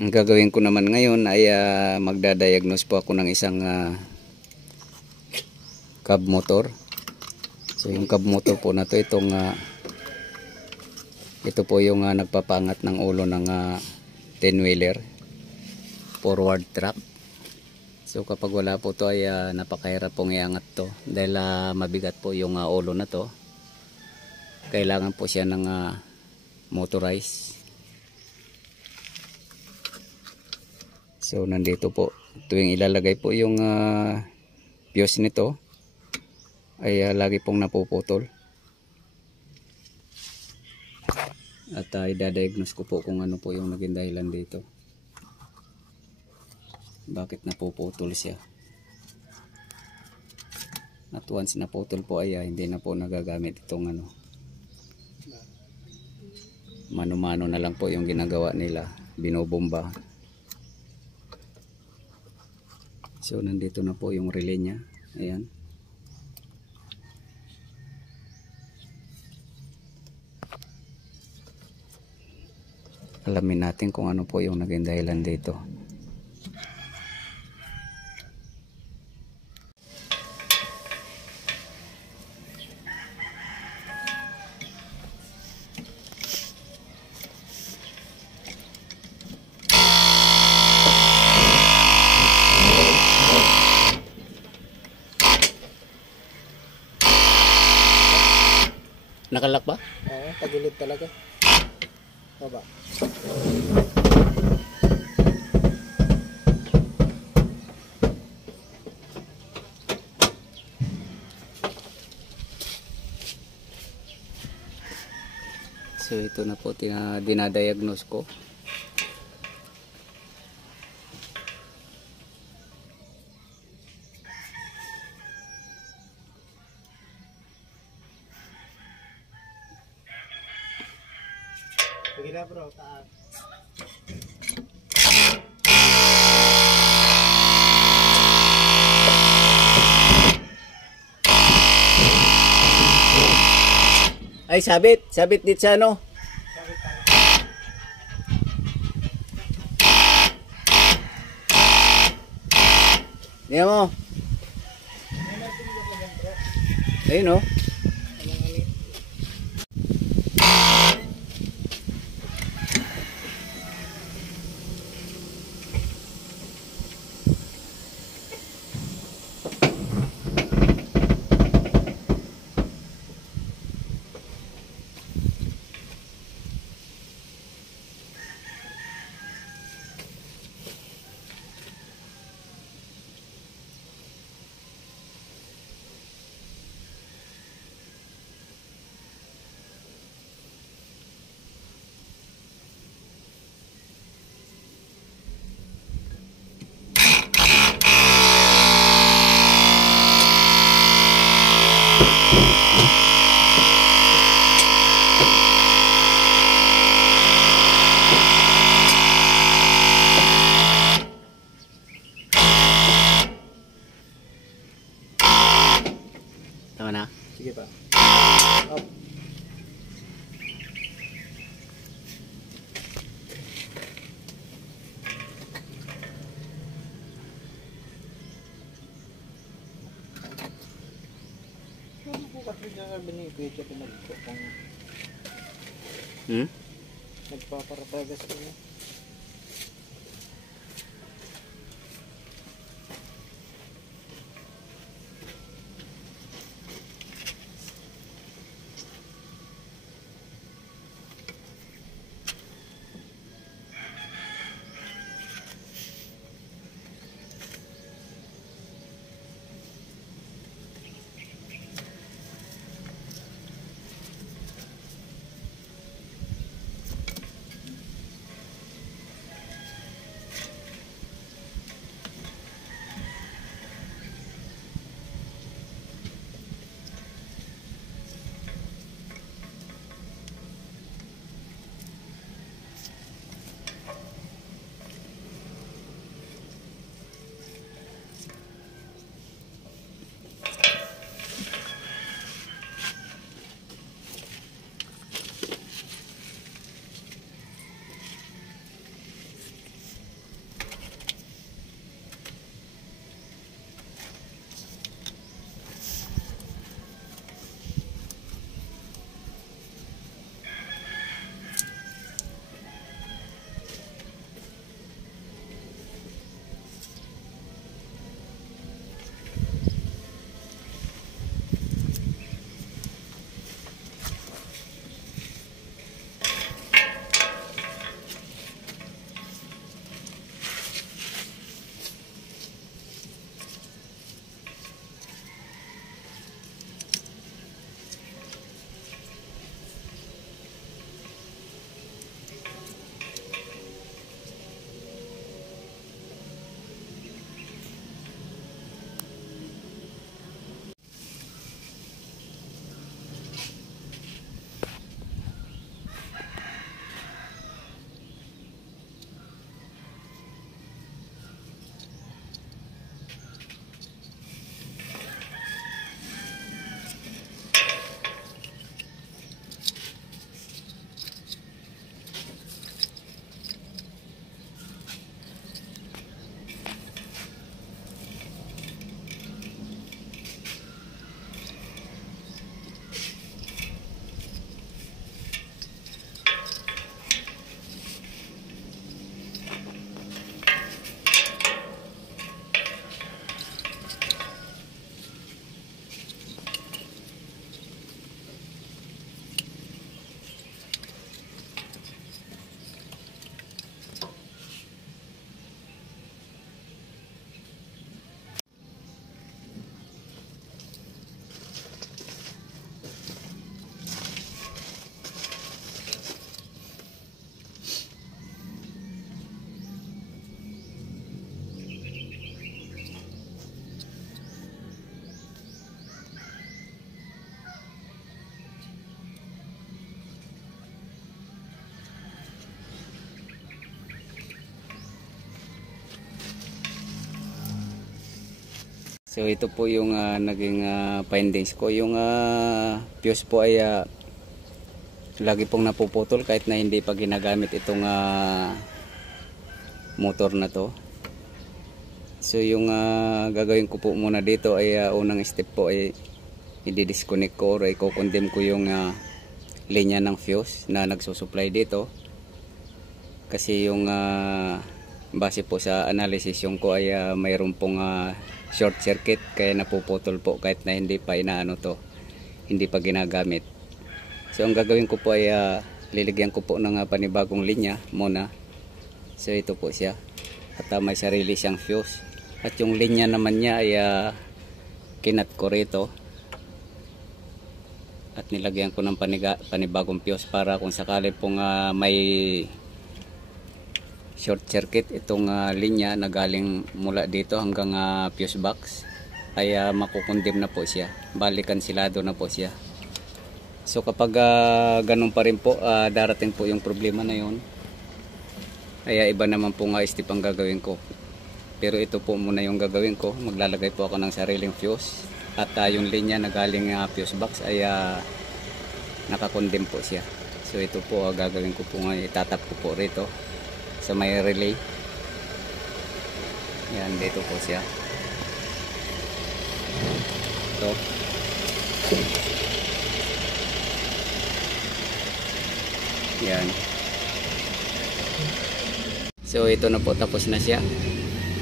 Ang gagawin ko naman ngayon ay magdadiagnose po ako ng isang cab motor. So yung cab motor po na to, ito po yung nagpapangat ng ulo ng 10-wheeler forward track. So kapag wala po to ay napakahirap pong iangat to dahil mabigat po yung ulo na to. Kailangan po siya ng motorized. So nandito po, tuwing ilalagay po yung fuse nito ay lagi pong napuputol. At idadiagnose ko po kung ano po yung naging dahilan dito. Bakit napuputol siya. At once naputol po ay hindi na po nagagamit itong mano-mano na lang po yung ginagawa nila, binobomba. So nandito na po yung relay niya. Ayan. Alamin natin kung ano po yung naging dahilan dito. Nakalak ba? Oo, tagilid talaga. Baba. So ito na po dinadiagnose ko. Sige na bro, taas. Ay sabit dito sa ano? Diyan mo. Ayun oh. Tama na? Sige pa. Up. Ano po kasi sabi ni Kuya Chap na nagpaparatagas ko na. So ito po yung naging findings ko. Yung fuse po ay lagi pong napuputol kahit na hindi pa ginagamit itong motor na to. So yung gagawin ko po muna dito ay unang step po ay i-disconnect ko or i-condemn ko yung linya ng fuse na nagsusupply dito. Kasi yung base po sa analysis yung ko ay mayroon pong short circuit kaya napuputol po kahit na hindi pa hindi pa ginagamit. So ang gagawin ko po ay liligyan ko po ng panibagong linya muna. So ito po siya at may sarili siyang fuse at yung linya naman niya ay kinat ko rito at nilagyan ko ng panibagong fuse para kung sakali pong may short circuit itong linya na galing mula dito hanggang fuse box ay makukundim na po siya, balikan silado na po siya. So kapag ganun pa rin po, darating po yung problema na yun, ay iba naman po step ang gagawin ko. Pero ito po muna yung gagawin ko, maglalagay po ako ng sariling fuse at yung linya na galing fuse box ay nakakondim po siya. So ito po gagawin ko po ngayon, itatap ko po rito sa may relay. Yan, dito po siya. Ito. Yan. So ito na po, tapos na siya.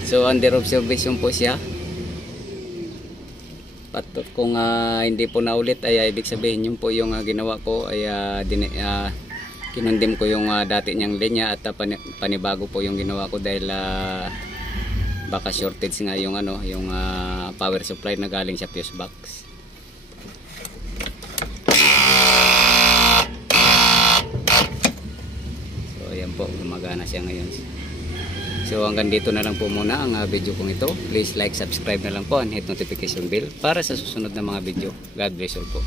So under observation po siya. At kung hindi po naulit ay ibig sabihin yun po yung ginawa ko ay kinundim ko yung dati niyang linya at panibago po yung ginawa ko dahil baka shortage nga yung yung power supply na galing sa fuse box. So ayan po, gumagana siya ngayon. So hanggang dito na lang po muna ang video kong ito. Please like, subscribe na lang po and hit notification bell para sa susunod na mga video. God bless you po.